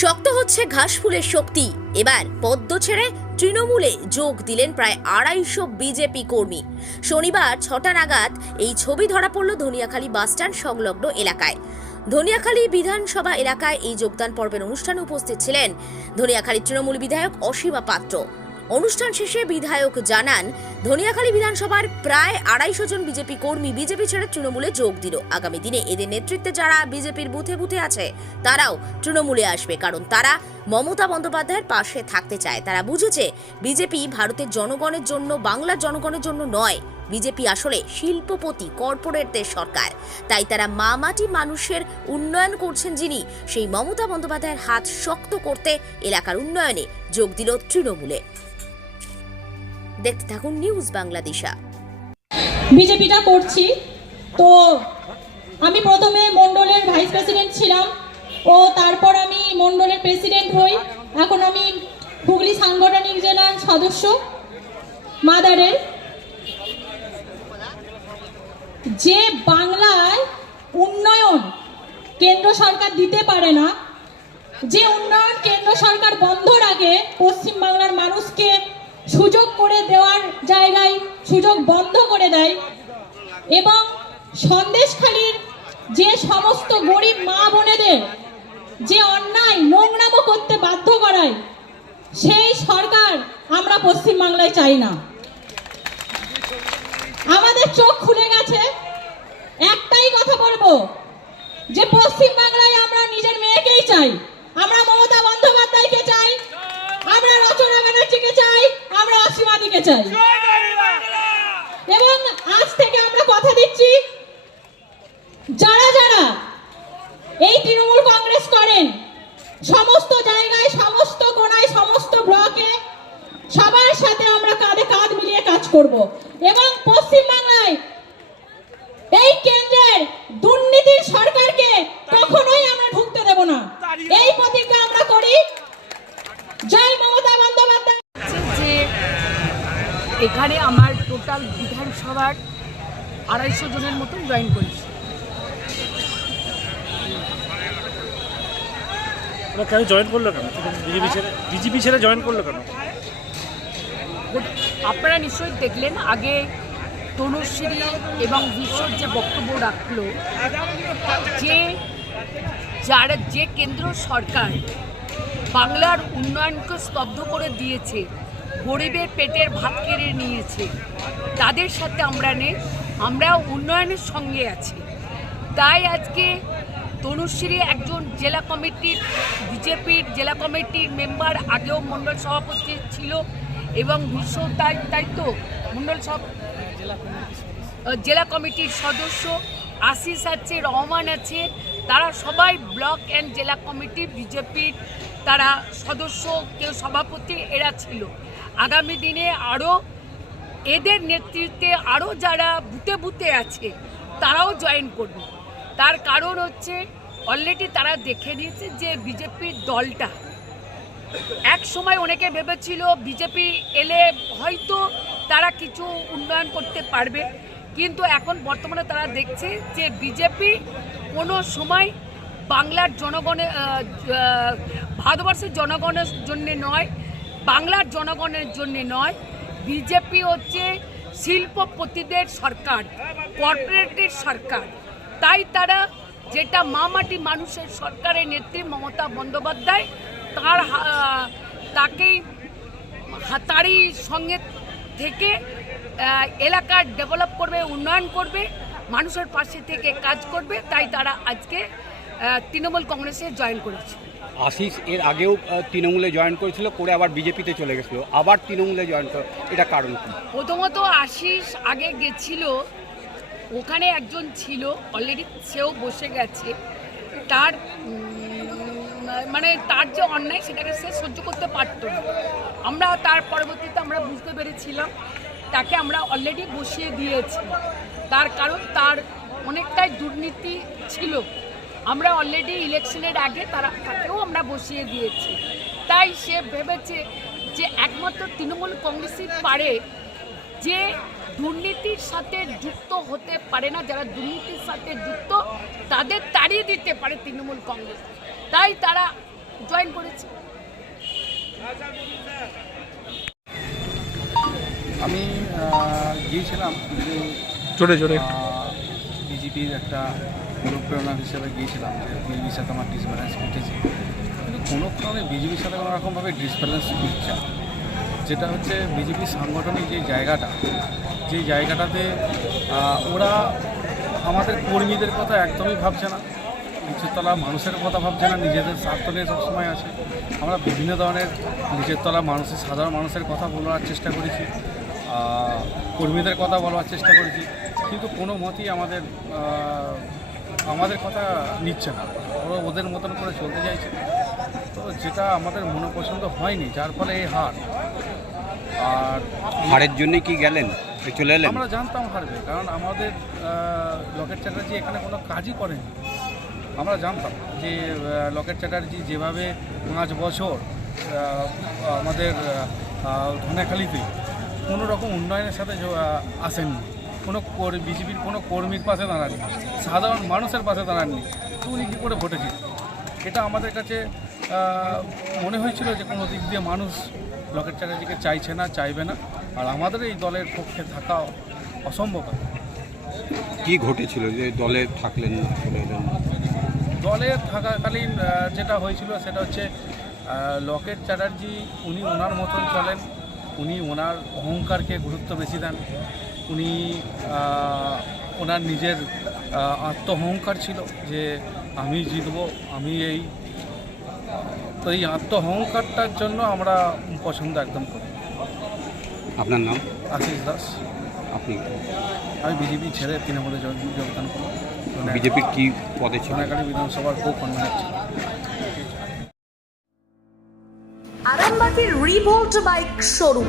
শক্ত হচ্ছে ঘাসফুলের শক্তি। এবার পদ্ম ছেড়ে তৃণমূলে যোগ দিলেন প্রায় আড়াইশো বিজেপি কর্মী। শনিবার ছটা নাগাদ এই ছবি ধরা পড়ল ধনিয়াখালী বাসস্ট্যান্ড সংলগ্ন এলাকায়। ধনিয়াখালী বিধানসভা এলাকায় এই যোগদান পর্বের অনুষ্ঠানে উপস্থিত ছিলেন ধনিয়াখালী তৃণমূল বিধায়ক অসীমা পাত্র। অনুষ্ঠান শেষে বিধায়ক জানান, ধনিয়াখালী বিধানসভার প্রায় আড়াইশো জন বিজেপি কর্মী বিজেপি ছেড়ে তৃণমূলে যোগ দিল। আগামী দিনে এদের নেতৃত্বে যারা বিজেপির বুথে বুথে আছে, তারাও তৃণমূলে আসবে। কারণ তারা মমতা বন্দ্যোপাধ্যায়ের পাশে থাকতে চায়। তারা বুঝেছে, বিজেপি ভারতের জনগণের জন্য, বাংলার জনগণের জন্য নয়। বিজেপি আসলে শিল্পপতি, কর্পোরেটদের সরকার। তাই তারা মামাটি মানুষের উন্নয়ন করছেন যিনি, সেই মমতা বন্দ্যোপাধ্যায়ের হাত শক্ত করতে এলাকার উন্নয়নে যোগ দিল তৃণমূলে। দেখতে থাকুন নিউজ বাংলাদেশা বিজেপিটা করছি। তো আমি প্রথমে মণ্ডলের ভাইস প্রেসিডেন্ট ছিলাম ও তারপর আমি মণ্ডলের প্রেসিডেন্ট হই। এখন আমি হুগলি সাংগঠনিক জেলার সদস্য, মাদারের। যে বাংলায় উন্নয়ন কেন্দ্র সরকার দিতে পারে না, যে উন্নয়ন কেন্দ্র সরকার বন্ধ রাখে পশ্চিম বাংলার মানুষকে সুযোগ করে দেওয়ার জায়গায়, সুযোগ বন্ধ করে দেয় এবং সন্দেশখালীর যে সমস্ত গরিব মা বোনেদের যে অন্যায়, নোংরামো করতে বাধ্য করায়, সেই সরকার আমরা পশ্চিম বাংলায় চাই না। আমাদের চোখ খুলে গেছে। একটাই কথা বলব, যে পশ্চিম বাংলায় আমরা নিজের মেয়েকেই চাই। আমরা মমতা বন্দ্যোপাধ্যায়কে চাই। আমরা রচনা ব্যানার্জিকে চাই। চাই এবং আজ থেকে আমরা কথা দিচ্ছি, যারা যারা এই তৃণমূল কংগ্রেস করেন, সমস্ত জায়গায়, সমস্ত কোনায়, সমস্ত ব্লকে, সবার সাথে আমরা কাঁধে কাঁধ মিলিয়ে কাজ করব। এবং পশ্চিম বাংলায় এই কেন্দ্রের দুর্নীতির সরকারকে কখনোই আমরা ঢুকতে দেব না। এই প্রতিজ্ঞা আমরা করি জয় মমতা বন্দ্যোপাধ্যায় হচ্ছে যে এখানে আমার টোটাল বিধানসভার আড়াইশো জনের মতন জয়েন করেছি। ওরা কেন জয়েন করল কেন? বিজেপি ছেড়ে বিজেপি ছেড়ে জয়েন করল কেন? আপনারা নিশ্চয়ই দেখলেন আগে তনুশ্রী এবং বিশ্বর যে বক্তব্য রাখল যে যারা যে কেন্দ্র সরকার বাংলার উন্নয়নকে স্তব্ধ করে দিয়েছে গরিবের পেটের ভাত কেড়ে নিয়েছে। তাদের সাথে আমরা নেই আমরা উন্নয়নের সঙ্গে আছি। তাই আজকে তনুশ্রী একজন জেলা কমিটির বিজেপির জেলা কমিটির মেম্বার আগেও মণ্ডল সভাপতি ছিল এবং বিশ্ব তাই তাই তো? মণ্ডল সভ জেলা কমিটির সদস্য। আশিস আছে রহমান আছে। তারা সবাই ব্লক অ্যান্ড জেলা কমিটি বিজেপির তারা সদস্য কেউ সভাপতি এরা ছিল। আগামী দিনে আরও এদের নেতৃত্বে আরও যারা বুতে বুতে আছে, তারাও জয়েন করবে। তার কারণ হচ্ছে অলরেডি তারা দেখে নিয়েছে যে বিজেপির দলটা। এক সময় অনেকে ভেবেছিল বিজেপি এলে হয়তো তারা কিছু উন্নয়ন করতে পারবে, কিন্তু এখন বর্তমানে তারা দেখছে যে বিজেপি কোনো সময় বাংলার জনগণের ভারতবর্ষের জনগণের জন্য নয় বাংলার জনগণের জন্য নয়, বিজেপি হচ্ছে শিল্পপতিদের সরকার কর্পোরেটের সরকার। তাই তারা যেটা মামাটি মানুষের সরকারের নেত্রী মমতা বন্দ্যোপাধ্যায়, তার তাকেই তারই সঙ্গে থেকে এলাকার ডেভেলপ করবে, উন্নয়ন করবে, মানুষের পাশে থেকে কাজ করবে, তাই তারা আজকে তৃণমূল কংগ্রেসে জয়েন করেছে। আশিস এর আগেও তৃণমূলে জয়েন করেছিল, করে আবার বিজেপিতে চলে গেছিল। আবার তৃণমূলে জয়েন করে এটা কারণ কি? প্রথমত আশিস আগে গেছিল, ওখানে একজন ছিল অলরেডি সেও বসে গেছে। তার মানে তার যে অন্যায়, সেটাকে সে সহ্য করতে পারতো না। আমরা তার পরবর্তীতে আমরা বুঝতে পেরেছিলাম, তাকে আমরা অলরেডি বসিয়ে দিয়েছি। তার কারণ তার অনেকটাই দুর্নীতি ছিল। আমরা অলরেডি ইলেকশনের আগে তারা তাকেও আমরা বসিয়ে দিয়েছি। তাই সে ভেবেছে যে একমাত্র তৃণমূল কংগ্রেসই পারে যে দুর্নীতির সাথে যুক্ত হতে পারে না যারা দুর্নীতির সাথে যুক্ত তাদের তাড়িয়ে দিতে পারে তৃণমূল কংগ্রেস। তাই তারা জয়েন করেছে। আমি গিয়েছিলাম জোরে জোরে বিজেপির একটা অনুপ্রেরণা হিসেবে গিয়েছিলাম যে বিজেপির সাথে আমার ডিসব্যালেন্স মিটেছে কিন্তু কোনো কারণে বিজেপির সাথে কোনো রকমভাবে ডিসব্যালেন্স মিটছে না। যেটা হচ্ছে বিজেপির সাংগঠনিক যে জায়গাটা, যে জায়গাটাতে ওরা আমাদের কর্মীদের কথা একদমই ভাবছে না। নিচের তলা মানুষের কথা ভাবছে না, নিজেদের স্বার্থ নিয়ে সবসময় আছে। আমরা বিভিন্ন ধরনের নিচের তলা মানুষের, সাধারণ মানুষের কথা বলার চেষ্টা করেছি কর্মীদের কথা বলার চেষ্টা করেছি। কিন্তু কোনো মতেই আমাদের আমাদের কথা নিচ্ছে না। ওরা ওদের মতন করে চলতে চাইছে। তো যেটা আমাদের মনোপছন্দ হয়নি যার ফলে এই হার। আর হারের জন্য কি গেলেন? চলে এলেন? আমরা জানতাম হারবে কারণ আমাদের লকেট চ্যাটার্জি এখানে কোনো কাজই করেনি। আমরা জানতাম যে লকেট চ্যাটার্জি যেভাবে পাঁচ বছর আমাদের ধনেখালিতে কোনো রকম উন্নয়নের সাথে আসেননি। কোনো বিজেপির কোনো কর্মীর পাশে দাঁড়াননি। সাধারণ মানুষের পাশে দাঁড়াননি। তো উনি কী করে ভোটে জিতবেন? এটা আমাদের কাছে মনে হয়েছিল যে কোনো দিক দিয়ে মানুষ লকেট চ্যাটার্জিকে চাইছে না চাইবে না। আর আমাদের এই দলের পক্ষে থাকা অসম্ভব। কি ঘটেছিল যে দলে থাকলেন? দলে থাকাকালীন যেটা হয়েছিল সেটা হচ্ছে লকেট চ্যাটার্জি উনি ওনার মতন চলেন। উনি ওনার অহংকারকে গুরুত্ব বেশি দেন। উনি ওনার নিজের আহ, আত্ম অহংকার ছিল যে আমি জিতব আমি এই তো এই আত্ম অহংকারটার জন্য আমরা পছন্দ একদম করি। আপনার নাম? আশিস দাস। আপনি? আমি বিজেপি ছেড়ে তৃণমূলে যোগ- যোগদান করি বিজেপির কি পদে ছিলেন? সোনাগাড়ি বিধানসভার কো কনভেনার ছিল আরামবাগের রিভোল্ট বাইক শোরুম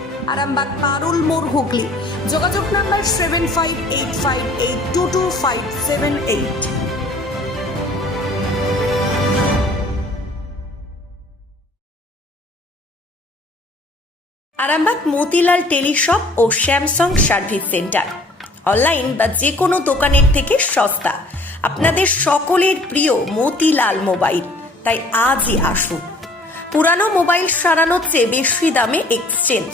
আরামবাগ পারুল মোড় হুগলি। যোগাযোগ number seven five eight five eight two two five seven eight Arambagh Motilal teleshop ও স্যামসাং সার্ভিস সেন্টার। অনলাইন বা যে কোনো দোকানের থেকে সস্তা। আপনাদের সকলের প্রিয় মতিলাল মোবাইল। তাই আজই আসুন। পুরানো মোবাইল সারানোর চেয়ে বেশি দামে এক্সচেঞ্জ।